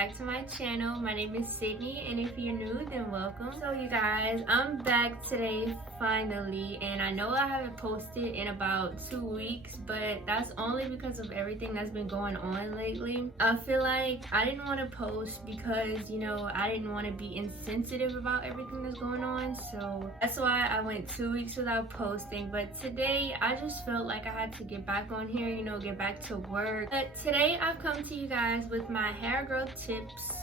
back to my channel. My name is Sidney, and if you're new, then welcome. So you guys, I'm back today finally, and I know I haven't posted in about 2 weeks, but that's only because of everything that's been going on lately. I feel like I didn't want to post because, you know, I didn't want to be insensitive about everything that's going on, so that's why I went 2 weeks without posting. But today I just felt like I had to get back on here, you know, get back to work. But today I've come to you guys with my hair growth tips.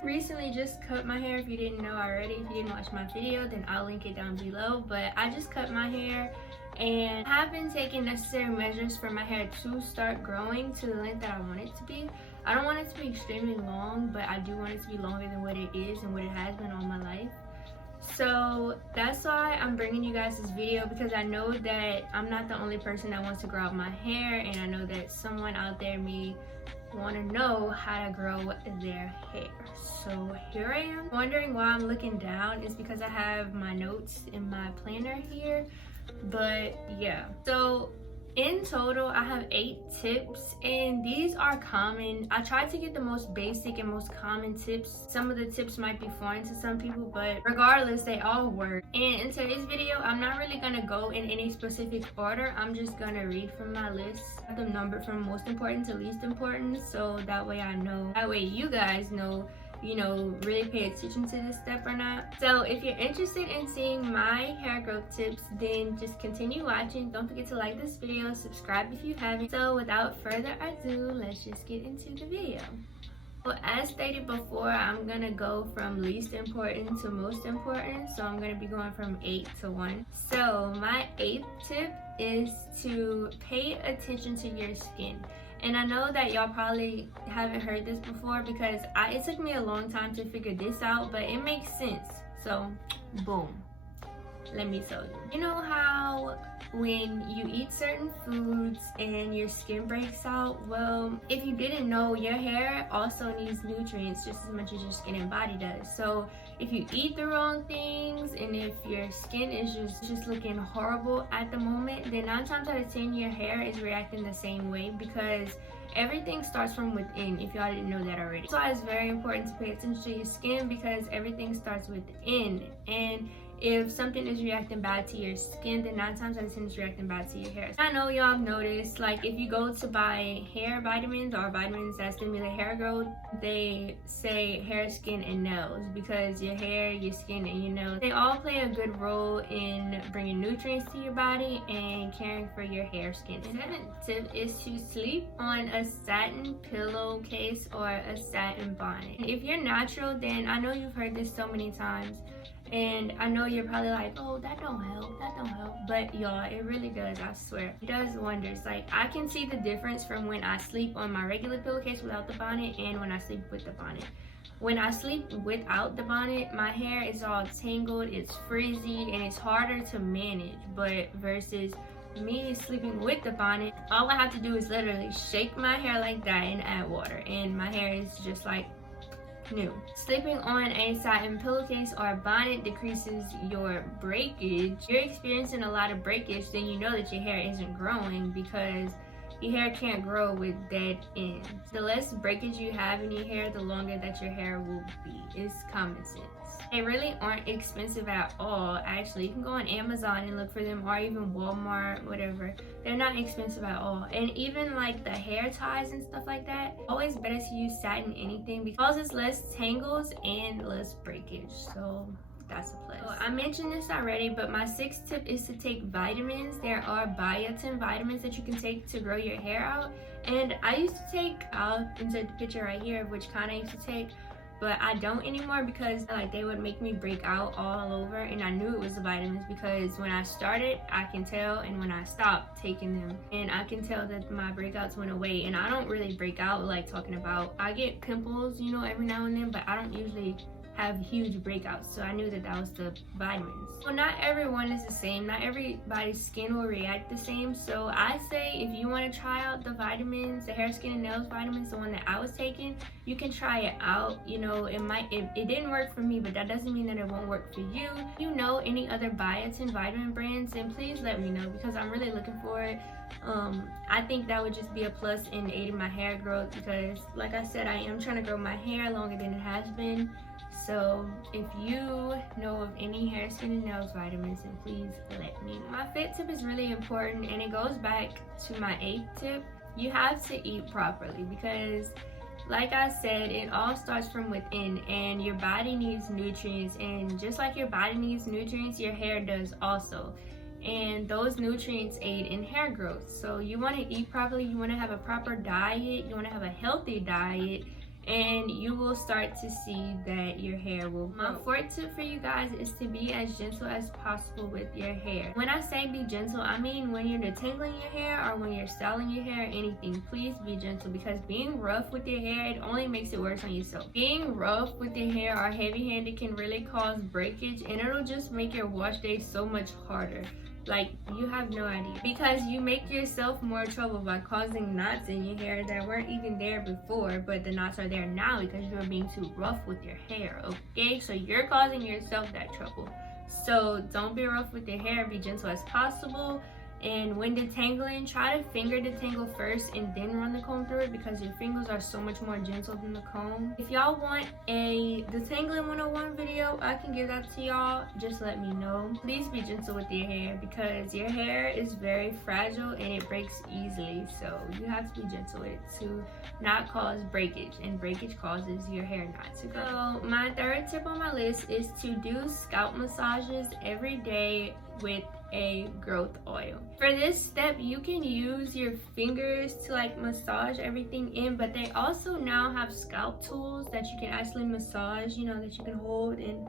Recently just cut my hair. If you didn't know already, if you didn't watch my video, then I'll link it down below. But I just cut my hair and have been taking necessary measures for my hair to start growing to the length that I want it to be. I don't want it to be extremely long, but I do want it to be longer than what it is and what it has been all my life. So that's why I'm bringing you guys this video, because I know that I'm not the only person that wants to grow out my hair, and I know that someone out there may want to know how to grow their hair. So here I am. Wondering why I'm looking down is because I have my notes in my planner here. But yeah, so in total I have 8 tips, and these are common. I tried to get the most basic and most common tips. Some of the tips might be foreign to some people, but regardless, they all work. And in today's video, I'm not really gonna go in any specific order. I'm just gonna read from my list, the number from most important to least important, so that way I know, that way you guys know, you know, really pay attention to this step or not. So if you're interested in seeing my hair growth tips, then just continue watching. Don't forget to like this video, subscribe if you haven't. So without further ado, let's just get into the video. Well, as stated before, I'm gonna go from least important to most important. So I'm gonna be going from 8 to 1. So my 8th tip is to pay attention to your skin. And I know that y'all probably haven't heard this before, because it took me a long time to figure this out, but it makes sense. So boom, let me tell you. You know how when you eat certain foods and your skin breaks out? Well, if you didn't know, your hair also needs nutrients just as much as your skin and body does. So if you eat the wrong things, and if your skin is just looking horrible at the moment, then 9 times out of 10 your hair is reacting the same way, because everything starts from within, if y'all didn't know that already. That's why it's very important to pay attention to your skin, because everything starts within. And if something is reacting bad to your skin, then 9 times out of 10 it's reacting bad to your hair. I know y'all have noticed, like if you go to buy hair vitamins or vitamins that stimulate hair growth, they say hair, skin, and nails, because your hair, your skin, and your nails, they all play a good role in bringing nutrients to your body and caring for your hair, skin. The 7th tip is to sleep on a satin pillowcase or a satin bonnet. If you're natural, then I know you've heard this so many times, and I know you're probably like, oh, that don't help, that don't help. But y'all, it really does, I swear. It does wonders. Like, I can see the difference from when I sleep on my regular pillowcase without the bonnet and when I sleep with the bonnet. When I sleep without the bonnet, my hair is all tangled, it's frizzy, and it's harder to manage. But versus me sleeping with the bonnet, all I have to do is literally shake my hair like that and add water, and my hair is just like new. Sleeping on a satin pillowcase or a bonnet decreases your breakage. If you're experiencing a lot of breakage, then you know that your hair isn't growing, because your hair can't grow with dead ends. The less breakage you have in your hair, the longer that your hair will be. It's common sense. They really aren't expensive at all. Actually, you can go on Amazon and look for them, or even Walmart, whatever. They're not expensive at all. And even like the hair ties and stuff like that, always better to use satin anything, because it's less tangles and less breakage. So that's a plus. So I mentioned this already, but my 6th tip is to take vitamins. There are biotin vitamins that you can take to grow your hair out. And I used to take, I'll insert the picture right here of which kind I used to take, but I don't anymore, because like they would make me break out all over, and I knew it was the vitamins, because when I started I can tell, and when I stopped taking them, and I can tell that my breakouts went away. And I don't really break out, like talking about, I get pimples, you know, every now and then, but I don't usually have huge breakouts. So I knew that that was the vitamins. Well, not everyone is the same. Not everybody's skin will react the same. So I say if you want to try out the vitamins, the hair, skin, and nails vitamins, the one that I was taking, you can try it out. You know, it didn't work for me, but that doesn't mean that it won't work for you. If you know any other biotin vitamin brands, then please let me know, because I'm really looking for it. I think that would just be a plus in aiding my hair growth, because like I said, I am trying to grow my hair longer than it has been. So if you know of any hair, skin, and nails vitamins, then please let me know. My 5th tip is really important, and it goes back to my 8th tip. You have to eat properly, because like I said, it all starts from within, and your body needs nutrients, and just like your body needs nutrients, your hair does also. And those nutrients aid in hair growth. So you want to eat properly, you want to have a proper diet, you want to have a healthy diet, and you will start to see that your hair will grow. My 4th tip for you guys is to be as gentle as possible with your hair. When I say be gentle, I mean when you're detangling your hair or when you're styling your hair or anything, please be gentle, because being rough with your hair, it only makes it worse on yourself. Being rough with your hair or heavy-handed can really cause breakage, and it'll just make your wash day so much harder. Like, you have no idea, because you make yourself more trouble by causing knots in your hair that weren't even there before, but the knots are there now because you're being too rough with your hair. Okay, so you're causing yourself that trouble. So don't be rough with your hair, be gentle as possible. And when detangling, try to finger detangle first and then run the comb through it, because your fingers are so much more gentle than the comb. If y'all want a detangling 101 video, I can give that to y'all. Just let me know. Please be gentle with your hair, because your hair is very fragile and it breaks easily. So you have to be gentle with it to not cause breakage, and breakage causes your hair not to grow. So my 3rd tip on my list is to do scalp massages every day with a growth oil. For this step, you can use your fingers to like massage everything in, but they also now have scalp tools that you can actually massage, you know, that you can hold and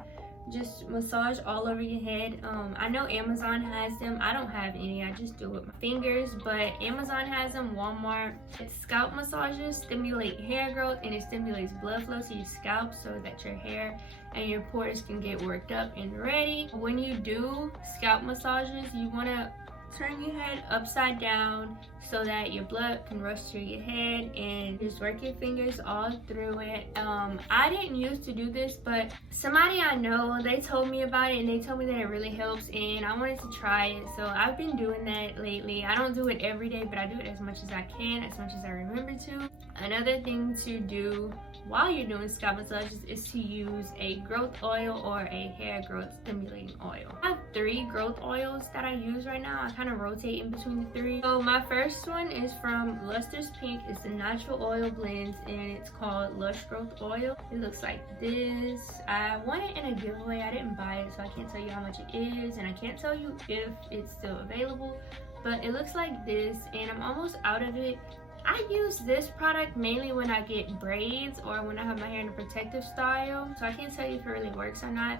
just massage all over your head. I know Amazon has them. I don't have any, I just do it with my fingers, but Amazon has them, Walmart. Scalp massages stimulate hair growth, and it stimulates blood flow to your scalp so that your hair and your pores can get worked up and ready. When you do scalp massages, you want to turn your head upside down so that your blood can rush to your head, and just work your fingers all through it. I didn't used to do this, but somebody I know, they told me about it, and they told me that it really helps, and I wanted to try it. So I've been doing that lately. I don't do it every day, but I do it as much as I can, as much as I remember to. Another thing to do while you're doing scalp massages is to use a growth oil or a hair growth stimulating oil. I have 3 growth oils that I use right now. I kind of rotate in between the 3. So my first one is from Luster's Pink. It's the natural oil blends, and it's called Lush Growth Oil. It looks like this. I won it in a giveaway. I didn't buy it, so I can't tell you how much it is, and I can't tell you if it's still available, but it looks like this, and I'm almost out of it. I use this product mainly when I get braids or when I have my hair in a protective style, so I can't tell you if it really works or not,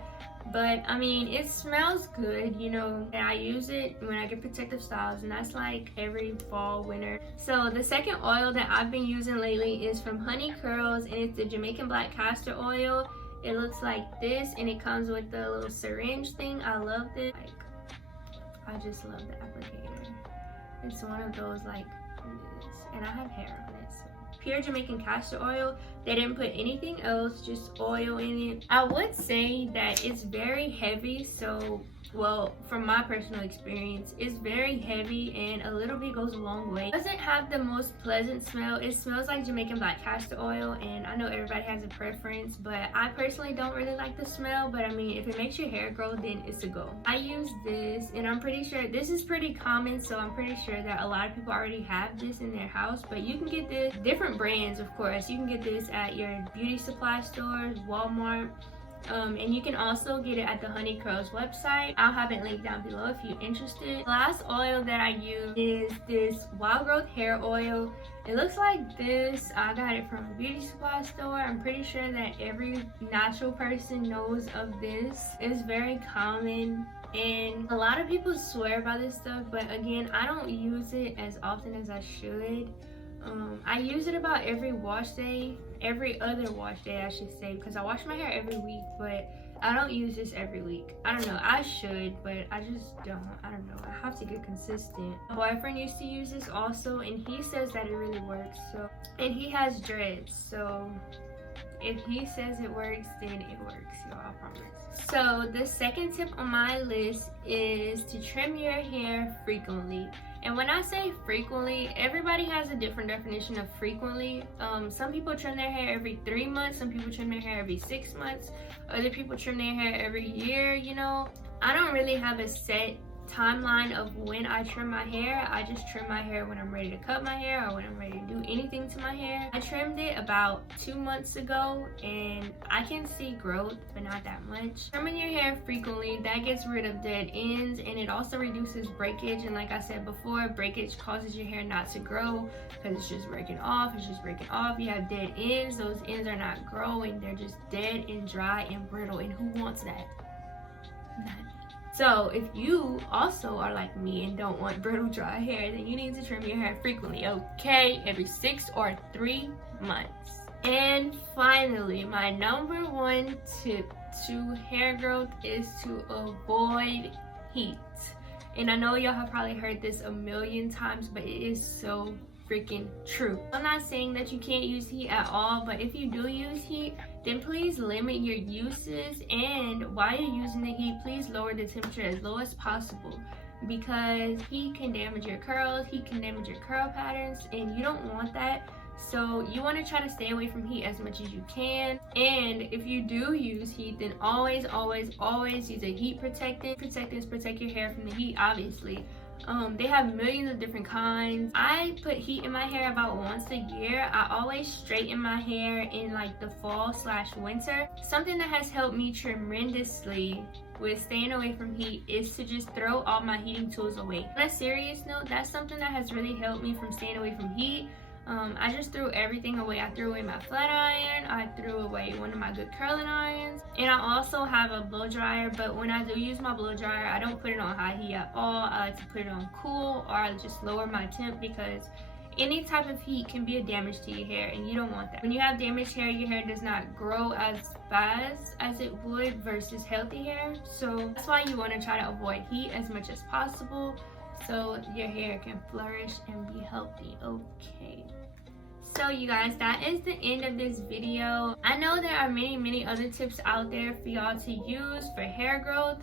but I mean, it smells good, you know, and I use it when I get protective styles, and that's like every fall, winter. So the second oil that I've been using lately is from Honey Curls, and it's the Jamaican Black Castor Oil. It looks like this, and it comes with the little syringe thing. I love this. Like, I just love the applicator. It's one of those like this, and I have hair on it, so pure Jamaican castor oil. They didn't put anything else, just oil in it. I would say that it's very heavy, so well, from my personal experience, it's very heavy, and a little bit goes a long way. It doesn't have the most pleasant smell. It smells like Jamaican Black Castor Oil, and I know everybody has a preference, but I personally don't really like the smell. But I mean, if it makes your hair grow, then it's a go. I use this, and I'm pretty sure this is pretty common, so I'm pretty sure that a lot of people already have this in their house. But you can get this, different brands, of course. You can get this at your beauty supply stores, Walmart. And you can also get it at the Honey Curls website. I'll have it linked down below if you're interested. The last oil that I use is this Wild Growth Hair Oil. It looks like this. I got it from a beauty supply store. I'm pretty sure that every natural person knows of this. It's very common, and a lot of people swear by this stuff, but again, I don't use it as often as I should. I use it about every wash day, every other wash day, I should say, because I wash my hair every week, but I don't use this every week. I don't know, I should, but I just don't. I don't know, I have to get consistent. My boyfriend used to use this also, and he says that it really works. So, and he has dreads, so if he says it works, then it works, y'all, I promise. So the second tip on my list is to trim your hair frequently. And when I say frequently, everybody has a different definition of frequently. Some people trim their hair every 3 months, some people trim their hair every 6 months, other people trim their hair every year, you know. I don't really have a set timeline of when I trim my hair. I just trim my hair when I'm ready to cut my hair or when I'm ready to do anything to my hair. I trimmed it about 2 months ago and I can see growth, but not that much. Trimming your hair frequently, that gets rid of dead ends, and it also reduces breakage. And like I said before, breakage causes your hair not to grow because it's just breaking off. You have dead ends. Those ends are not growing, they're just dead and dry and brittle, and who wants that? None. So if you also are like me and don't want brittle dry hair, then you need to trim your hair frequently, okay? Every 6 or 3 months. And finally, my number 1 tip to hair growth is to avoid heat. And I know y'all have probably heard this a million times, but it is so freaking true. I'm not saying that you can't use heat at all, but if you do use heat, then please limit your uses, and while you're using the heat, please lower the temperature as low as possible, because heat can damage your curls, heat can damage your curl patterns, and you don't want that. So you want to try to stay away from heat as much as you can. And if you do use heat, then always use a heat protectant. Protectants protect your hair from the heat, obviously. They have millions of different kinds. I put heat in my hair about once a year. I always straighten my hair in like the fall/winter. Something that has helped me tremendously with staying away from heat is to just throw all my heating tools away. On a serious note, that's something that has really helped me from staying away from heat. I just threw everything away. I threw away my flat iron, I threw away one of my good curling irons, and I also have a blow dryer, but when I do use my blow dryer, I don't put it on high heat at all. I like to put it on cool, or I just lower my temp, because any type of heat can be a damage to your hair, and you don't want that. When you have damaged hair, your hair does not grow as fast as it would versus healthy hair, so that's why you want to try to avoid heat as much as possible so your hair can flourish and be healthy, okay? So you guys, that is the end of this video. I know there are many other tips out there for y'all to use for hair growth,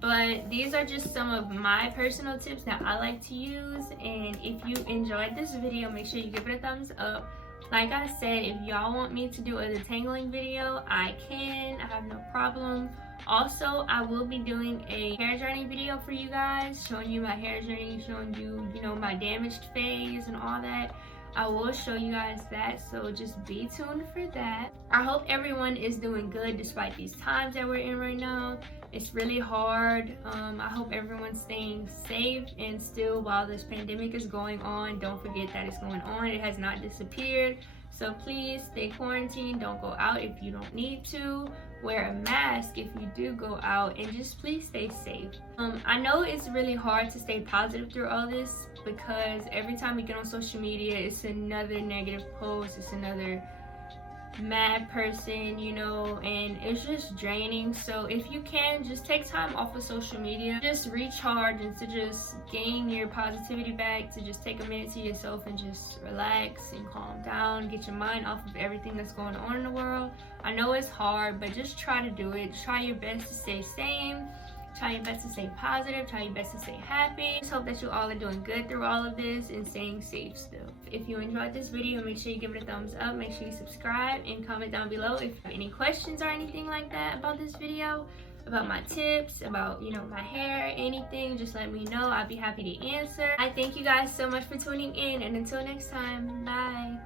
but these are just some of my personal tips that I like to use. And if you enjoyed this video, make sure you give it a thumbs up. Like I said, if y'all want me to do a detangling video, I can. I have no problem. Also, I will be doing a hair journey video for you guys, showing you my hair journey, showing you, you know, my damaged phase and all that. I will show you guys that, so just be tuned for that. I hope everyone is doing good despite these times that we're in right now. It's really hard. I hope everyone's staying safe, and still, while this pandemic is going on, don't forget that it's going on. It has not disappeared. So please stay quarantined. Don't go out if you don't need to. Wear a mask if you do go out, and just please stay safe. I know it's really hard to stay positive through all this, because every time we get on social media, it's another negative post, it's another mad person, you know, and it's just draining. So if you can, just take time off of social media, just recharge, and to just gain your positivity back, to just take a minute to yourself and just relax and calm down, get your mind off of everything that's going on in the world. I know it's hard, but just try to do it. Try your best to stay sane. Try your best to stay positive. Try your best to stay happy. Just hope that you all are doing good through all of this and staying safe still. If you enjoyed this video, make sure you give it a thumbs up. Make sure you subscribe and comment down below if you have any questions or anything like that about this video, about my tips, about, you know, my hair, anything. Just let me know. I'd be happy to answer. I thank you guys so much for tuning in, and until next time, bye.